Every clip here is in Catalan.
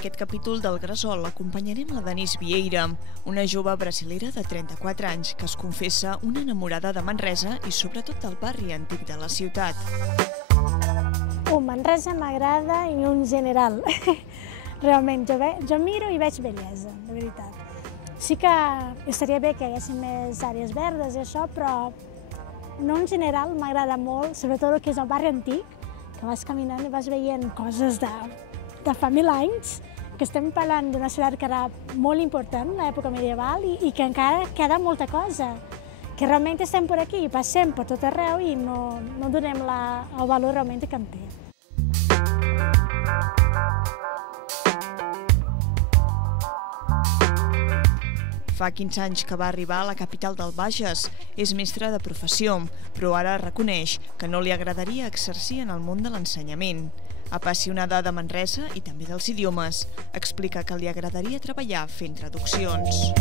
aquest capítol del Gresol acompanyarem la Denise Vieira, una jove brasilera de 34 anys que es confessa una enamorada de Manresa i sobretot del barri antic de la ciutat. Manresa m'agrada en general. Realment, jo miro i veig bellesa, de veritat. Sí que estaria bé que hi haguessin més àrees verdes i això, però no en general m'agrada molt, sobretot el que és el barri antic, que vas caminant i vas veient coses de fa 1000 anys, que estem parlant d'una ciutat que era molt important en l'època medieval i que encara queda molta cosa, que realment estem per aquí i passem per tot arreu i no donem el valor realment que en té. Fa 15 anys que va arribar a la capital del Bages. És mestra de professió, però ara reconeix que no li agradaria exercir en el món de l'ensenyament. Apassionada de Manresa i també dels idiomes, explica que li agradaria treballar fent traduccions.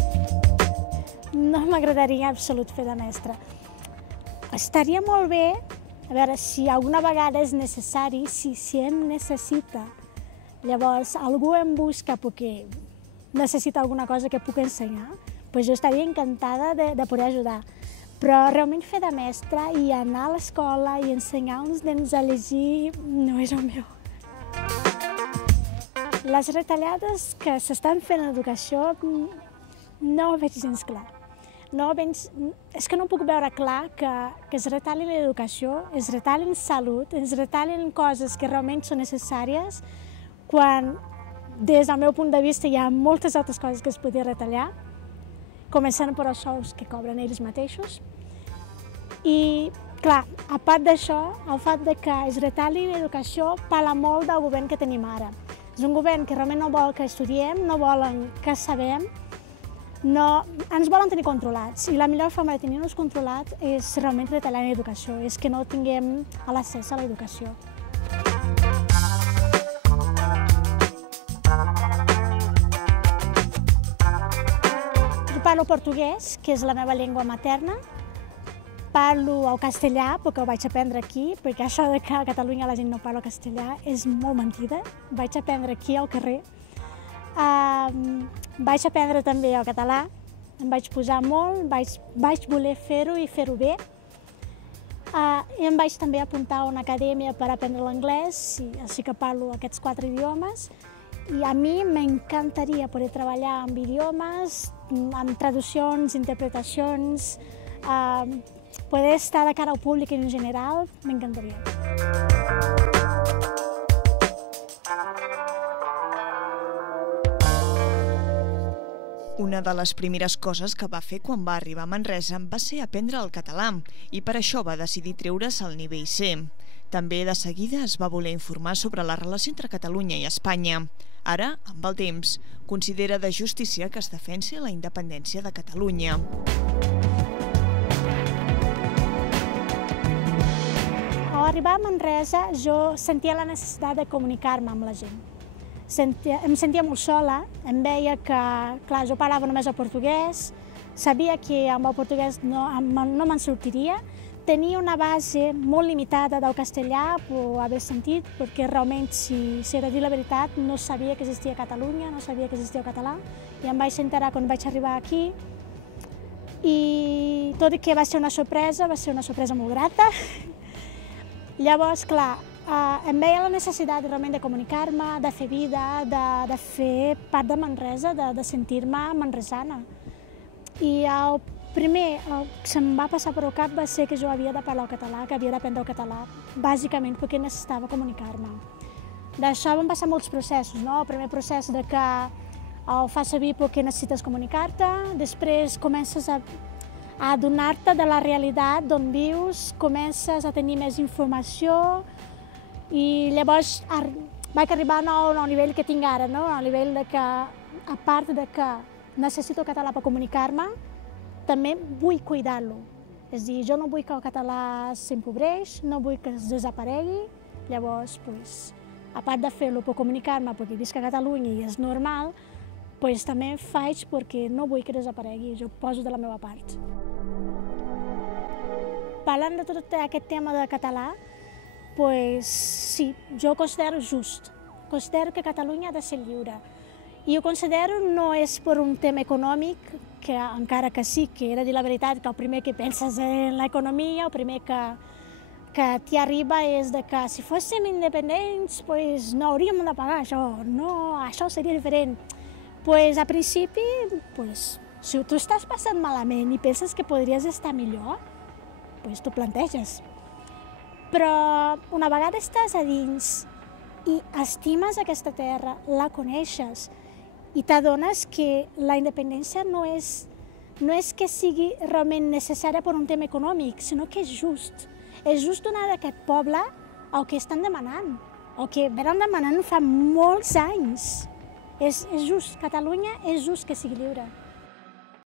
No m'agradaria en absolut fer de mestra. Estaria molt bé, a veure, si alguna vegada és necessari, si em necessita, llavors algú em busca perquè necessita alguna cosa que puc ensenyar, doncs jo estaria encantada de poder ajudar. Però realment fer de mestra i anar a l'escola i ensenyar uns nens a llegir no és el meu. Les retallades que s'estan fent en educació no ho veig gens clar. És que no puc veure clar que es retallin l'educació, es retallin salut, es retallin coses que realment són necessàries, quan des del meu punt de vista hi ha moltes altres coses que es podien retallar, començant per els sous que cobren ells mateixos. I, clar, a part d'això, el fet que es retalli l'educació parla molt del govern que tenim ara. És un govern que realment no vol que estudiem, no volen que sabem, ens volen tenir controlats. I la millor forma de tenir-nos controlats és realment retallar l'educació, és que no tinguem l'accés a l'educació. Parlo portuguès, que és la meva llengua materna. Parlo el castellà, perquè ho vaig aprendre aquí, perquè això que a Catalunya la gent no parla castellà és molt mentida. Vaig aprendre aquí al carrer. Vaig aprendre també el català, em vaig posar molt, vaig voler fer-ho i fer-ho bé. I em vaig també apuntar a una acadèmia per aprendre l'anglès, així que parlo aquests 4 idiomes. I a mi m'encantaria poder treballar amb idiomes, amb traduccions, interpretacions, poder estar de cara al públic en general, m'encantaria. Una de les primeres coses que va fer quan va arribar a Manresa va ser aprendre el català i per això va decidir treure's el nivell C. També de seguida es va voler informar sobre la relació entre Catalunya i Espanya. Ara, amb el temps, considera de justícia que es defensi la independència de Catalunya. Al arribar a Manresa, jo sentia la necessitat de comunicar-me amb la gent. Em sentia molt sola, em veia que, clar, jo parlava només el portuguès, sabia que amb el portuguès no me'n sortiria, tenia una base molt limitada del castellà, per haver sentit, perquè realment, si he de dir la veritat, no sabia que existia Catalunya, no sabia que existia el català, i em vaig enterar quan vaig arribar aquí, i tot i que va ser una sorpresa molt grata. Llavors, clar, em veia la necessitat realment de comunicar-me, de fer vida, de fer part de Manresa, de sentir-me manresana. I el primer que se'm va passar per el cap va ser que jo havia de parlar el català, que havia d'aprendre el català, bàsicament perquè necessitava comunicar-me. D'això van passar molts processos, no? El primer procés de que el fas servir perquè necessites comunicar-te, després comences a adonar-te de la realitat d'on vius, comences a tenir més informació i llavors vaig arribar al nivell que tinc ara, no? Al nivell de que, a part de que necessito el català per comunicar-me, també vull cuidar-lo. És a dir, jo no vull que el català s'empobreix, no vull que es desaparegui, llavors, a part de fer-lo per comunicar-me, perquè visc a Catalunya i és normal, també faig perquè no vull que desaparegui, jo poso de la meva part. Parlant de tot aquest tema de català, sí, jo ho considero just. considero que Catalunya ha de ser lliure. I ho considero no és per un tema econòmic, que encara que sí, que he de dir la veritat, que el primer que penses en l'economia, el primer que t'hi arriba és de que si fóssim independents pues no hauríem de pagar això, no, això seria diferent. Pues a principi, pues, si tu estàs passant malament i penses que podries estar millor, pues t'ho planteges. Però una vegada estàs a dins i estimes aquesta terra, la coneixes i t'adones que la independència no és que sigui realment necessària per un tema econòmic, sinó que és just. És just donar d'aquest poble el que estan demanant, el que venen demanant fa molts anys. És just, Catalunya és just que sigui lliure.